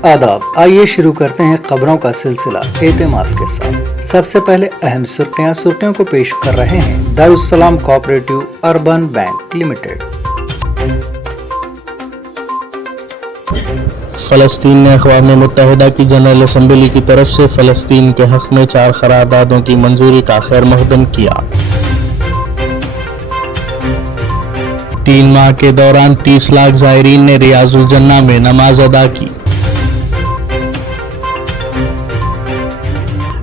आदाब, आइए शुरू करते हैं खबरों का सिलसिला एतमाद के साथ। सबसे पहले अहम सुर्खियों को पेश कर रहे हैं Darussalam cooperative urban bank limited. फ़लस्तीन ने अक़वाम मुत्तहिदा की जनरल असम्बली की तरफ से फ़लस्तीन के हक़ में 4 क़रारदादों की मंजूरी का खैर मक़दम किया। 3 माह के दौरान 30 लाख ज़ायरीन ने रियाजुल जन्ना में नमाज अदा की।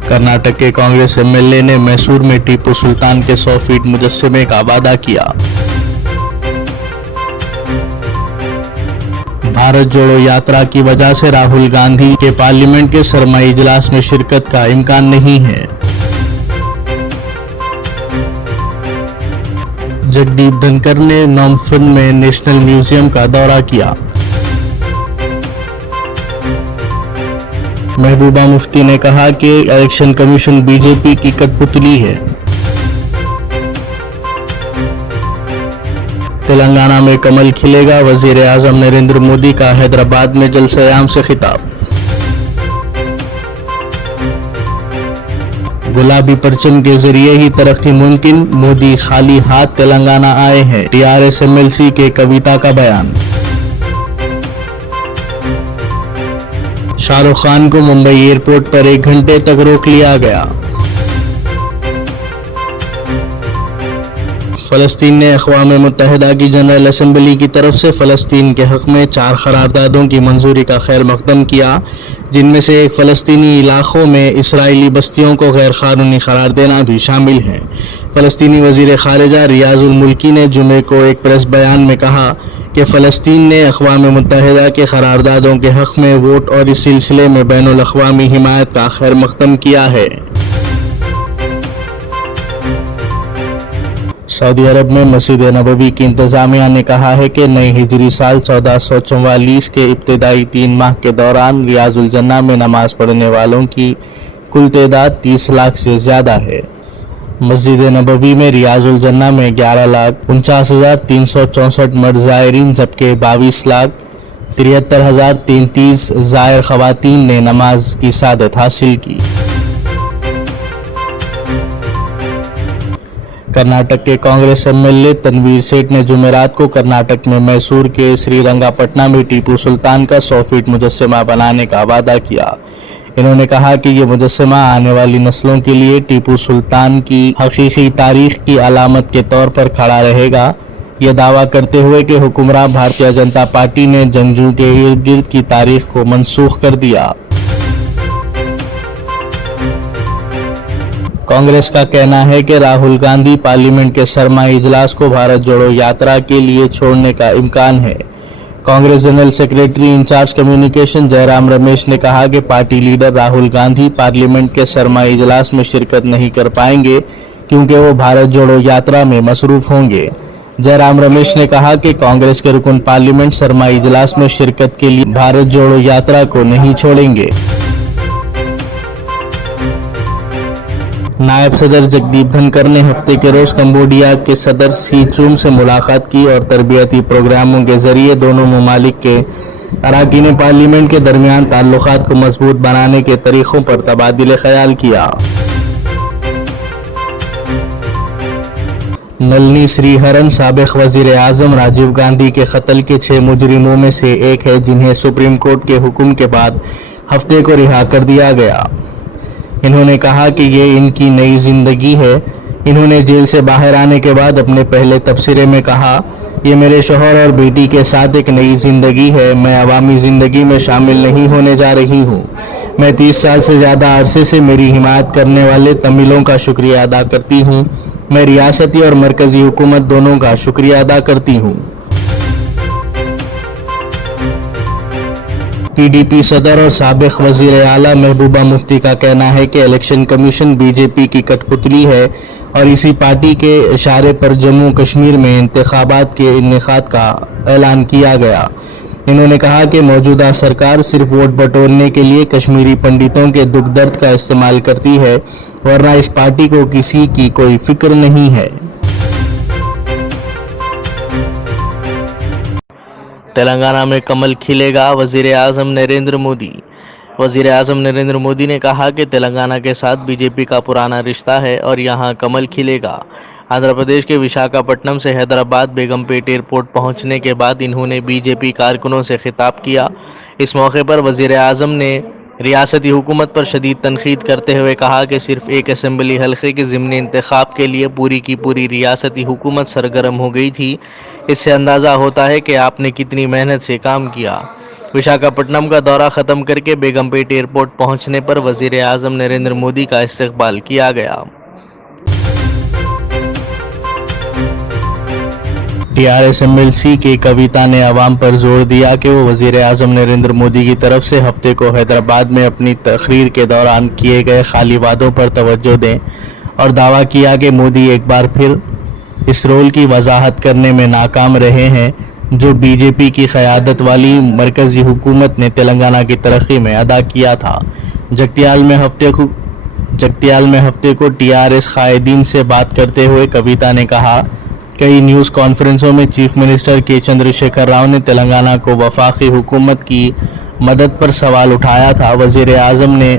कर्नाटक के कांग्रेस एमएलए ने मैसूर में टीपू सुल्तान के 100 फीट मुजस्समे का वादा किया। भारत जोड़ो यात्रा की वजह से राहुल गांधी के पार्लियामेंट के सरमाई इजलास में शिरकत का इम्कान नहीं है। जगदीप धनकर ने नॉमफन में नेशनल म्यूजियम का दौरा किया। महबूबा मुफ्ती ने कहा कि इलेक्शन कमीशन बीजेपी की कठपुतली है। तेलंगाना में कमल खिलेगा, वजीर आजम नरेंद्र मोदी का हैदराबाद में जलसे-ए-आम से खिताब। गुलाबी परचम के जरिए ही तरक्की मुमकिन, मोदी खाली हाथ तेलंगाना आए हैं, टीआरएस एमएलसी के कविता का बयान। शाहरुख खान को मुंबई एयरपोर्ट पर 1 घंटे तक रोक लिया गया। फ़लस्तीन ने अक़वाम मुत्तहिदा की जनरल असम्बली की तरफ से फ़लस्तीन के हक़ में 4 क़रारदादों की मंजूरी का खैर मक़दम किया, जिनमें से एक फ़लस्तीनी इलाक़ों में इसराइली बस्तियों को गैर क़ानूनी करार देना भी शामिल है। फ़लस्तीनी वज़ीर ख़ारिजा रियाज़ुल मुल्की ने जुमे को एक प्रेस बयान में कहा कि फ़लस्तीन ने अक़वाम मुत्तहिदा के क़रारदादों के हक़ में वोट और इस सिलसिले में बैनुल अक़वामी हिमायत का खैर मक़दम किया है। सऊदी अरब में मस्जिद नबवी की इंतज़ामिया ने कहा है कि नई हिजरी साल 1444 के इब्तिदाई 3 माह के दौरान रियाजुल जन्ना में नमाज पढ़ने वालों की कुल तादाद 30 लाख से ज़्यादा है। मस्जिद नबवी में रियाजुल जन्ना में 11,49,364 मर्द ज़ायरीन जबकि 22,73,033 ज़ायर ख़वातीन ने नमाज की सादत हासिल की। कर्नाटक के कांग्रेस एमएलए तनवीर सेठ ने जुमेरात को कर्नाटक में मैसूर के श्रीरंगापट्टनम में टीपू सुल्तान का 100 फीट मुजस्समा बनाने का वादा किया। इन्होंने कहा कि ये मुजस्समा आने वाली नस्लों के लिए टीपू सुल्तान की हकीकी तारीख की अलामत के तौर पर खड़ा रहेगा। ये दावा करते हुए कि हुक्मरान भारतीय जनता पार्टी ने जंगजू के इर्द गिर्द की तारीख को मनसूख कर दिया। कांग्रेस का कहना है कि राहुल गांधी पार्लियामेंट के सरमाई इजलास को भारत जोड़ो यात्रा के लिए छोड़ने का इम्कान है। Congress general secretary incharge communication Jairam Ramesh ने कहा कि party leader Rahul Gandhi parliament के सरमाई इजलास में शिरकत नहीं कर पाएंगे क्योंकि वो भारत जोड़ो यात्रा में मसरूफ होंगे। जयराम रमेश ने कहा कि कांग्रेस के रुकन पार्लियामेंट सरमाई इजलास में शिरकत के लिए भारत जोड़ो यात्रा को नहीं छोड़ेंगे। नायब सदर जगदीप धनकर ने हफ्ते के रोज कंबोडिया के सदर सी चूम से मुलाकात की और तरबियती प्रोग्रामों के जरिए दोनों ममालिक के अरकान पार्लियामेंट के दरमियान ताल्लुकात को मजबूत बनाने के तरीक़ों पर तबादिले ख्याल किया। नलिनी श्रीहरन साबिक़ वज़ीर आज़म राजीव गांधी के कत्ल के 6 मुजरिमों में से एक है, जिन्हें सुप्रीम कोर्ट के हुक्म के बाद हफ्ते को रिहा कर दिया गया। इन्होंने कहा कि ये इनकी नई जिंदगी है। इन्होंने जेल से बाहर आने के बाद अपने पहले तबसरे में कहा, ये मेरे शौहर और बेटी के साथ एक नई जिंदगी है। मैं अवामी ज़िंदगी में शामिल नहीं होने जा रही हूँ। मैं 30 साल से ज़्यादा अरसे से मेरी हिमायत करने वाले तमिलों का शुक्रिया अदा करती हूँ। मैं रियासती और मरकज़ी हुकूमत दोनों का शुक्रिया अदा करती हूँ। पीडीपी सदर और साबिक़ वज़ीर आला महबूबा मुफ्ती का कहना है कि इलेक्शन कमीशन बीजेपी की कठपुतली है और इसी पार्टी के इशारे पर जम्मू कश्मीर में इंतखाबात के इनेकाद का ऐलान किया गया। इन्होंने कहा कि मौजूदा सरकार सिर्फ वोट बटोरने के लिए कश्मीरी पंडितों के दुख दर्द का इस्तेमाल करती है, वरना इस पार्टी को किसी की कोई फिक्र नहीं है। تلنگانہ میں کمل کھلے گا، وزیر اعظم نریندر مودی۔ وزیر اعظم نریندر مودی نے کہا کہ تلنگانہ کے ساتھ بی جے پی کا پرانا رشتہ ہے اور یہاں کمل کھلے گا۔ آندھرا پردیش کے وشاکھاپٹنم سے حیدرآباد بیگم پیٹ ایئرپورٹ پہنچنے کے بعد انہوں نے بی جے پی کارکنوں سے خطاب کیا۔ اس موقع پر وزیر اعظم نے ریاستی حکومت پر شدید تنقید کرتے ہوئے کہا کہ صرف ایک اسمبلی حلقے کے ضمنی انتخاب کے لیے پوری کی پوری ریاستی حکومت سرگرم ہو گئی تھی۔ اس سے اندازہ ہوتا ہے کہ آپ نے کتنی محنت سے کام کیا۔ وشاکھاپٹنم کا دورہ ختم کر کے بیگم پیٹ ایئرپورٹ پہنچنے پر وزیر اعظم نریندر مودی کا استقبال کیا گیا۔ T R S M L C K Kavitha نے عوام پر زور دیا کہ وہ وزیر اعظم نریندر مودی کی طرف سے ہفتے کو حیدرآباد میں اپنی تقریر کے دوران کیے گئے خالی وعدوں پر توجہ دیں اور دعویٰ کیا کہ مودی ایک بار پھر اس رول کی وضاحت کرنے میں ناکام رہے ہیں جو بی جے پی کی قیادت والی مرکزی حکومت نے تلنگانہ کی ترقی میں ادا کیا تھا۔ جگتیال میں ہفتے کو ٹی آر ایس قائدین سے بات کرتے ہوئے کویتا نے کہا، کئی نیوز کانفرنسوں میں چیف منسٹر کے چندر شیکھر راؤ نے تلنگانہ کو وفاقی حکومت کی مدد پر سوال اٹھایا تھا۔ وزیر اعظم نے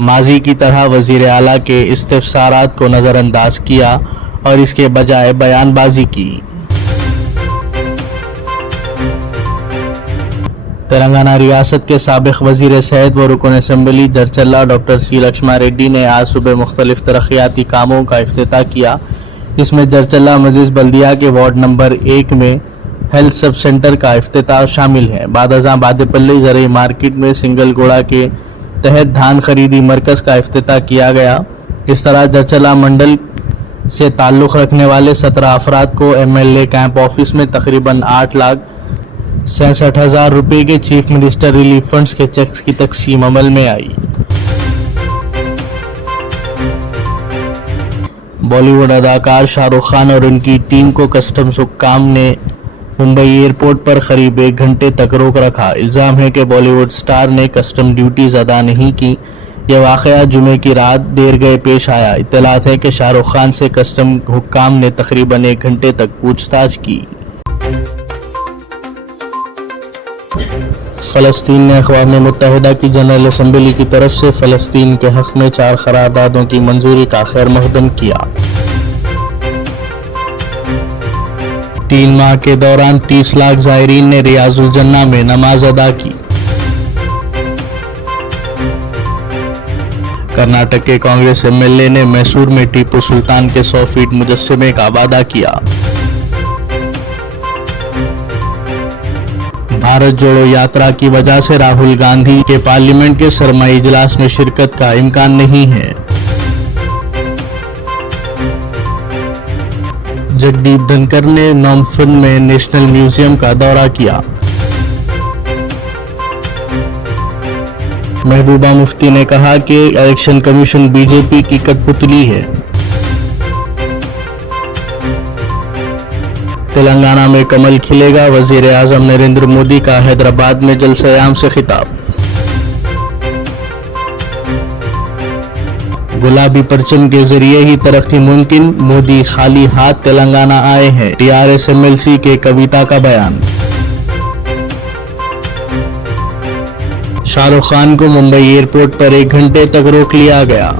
ماضی کی طرح وزیر اعلیٰ کے استفسارات کو نظر انداز کیا اور اس کے بجائے بیان بازی کی۔ تلنگانہ ریاست کے سابق وزیر صحت و رکن اسمبلی جرچلہ ڈاکٹر سی لکشما ریڈی نے آج صبح مختلف ترقیاتی کاموں کا افتتاح کیا، جس میں جرچلہ مجلس بلدیہ کے وارڈ نمبر 1 میں ہیلتھ سب سینٹر کا افتتاح شامل ہے۔ بعد ازاں بادپلی زرعی مارکیٹ میں سنگل گوڑا کے تحت دھان خریدی مرکز کا افتتاح کیا گیا۔ اس طرح جرچلہ منڈل سے تعلق رکھنے والے 17 افراد کو M L A camp office میں تقریباً 8,66,000 روپے کے چیف منسٹر ریلیف فنڈز کے چیکس کی تقسیم عمل میں آئی۔ بالی ووڈ اداکار شاہ رخ خان اور ان کی ٹیم کو کسٹمز حکام نے ممبئی ایئرپورٹ پر قریب 1 گھنٹے تک روک رکھا۔ الزام ہے کہ بالی ووڈ سٹار نے کسٹم ڈیوٹیز ادا نہیں کی۔ یہ واقعہ جمعے کی رات دیر گئے پیش آیا۔ اطلاعات ہے کہ شاہ رخ خان سے کسٹم حکام نے تقریباً 1 گھنٹے تک پوچھ تاچھ کی۔ فلسطین نے اقوام متحدہ کی جنرل اسمبلی کی طرف سے فلسطین کے حق میں 4 قراردادوں کی منظوری کا خیر مقدم کیا۔ 3 ماہ کے دوران 30 لاکھ زائرین نے ریاض الجنہ میں نماز ادا کی۔ کرناٹک کے کانگریس ایم ایل اے نے میسور میں ٹیپو سلطان کے 100 فیٹ مجسمے کا وعدہ کیا۔ بھارت جوڑو یاترا کی وجہ سے راہل گاندھی کے پارلیمنٹ کے سرمائی اجلاس میں شرکت کا امکان نہیں ہے۔ جگدیپ دھنکر نے نومفن میں نیشنل میوزیم کا دورہ کیا۔ محبوبہ مفتی نے کہا کہ الیکشن کمیشن بی جے پی کی کٹ پتلی ہے۔ تلنگانہ میں کمل کھلے گا، وزیر اعظم نریندر مودی کا حیدرآباد میں جلسہ عام سے خطاب۔ گلابی پرچم کے ذریعے ہی ترقی ممکن، مودی خالی ہاتھ تلنگانہ آئے ہیں، T R S M L C K Kavitha کا بیان۔ شاہ رخ خان کو ممبئی ایئرپورٹ پر 1 گھنٹے تک روک لیا گیا۔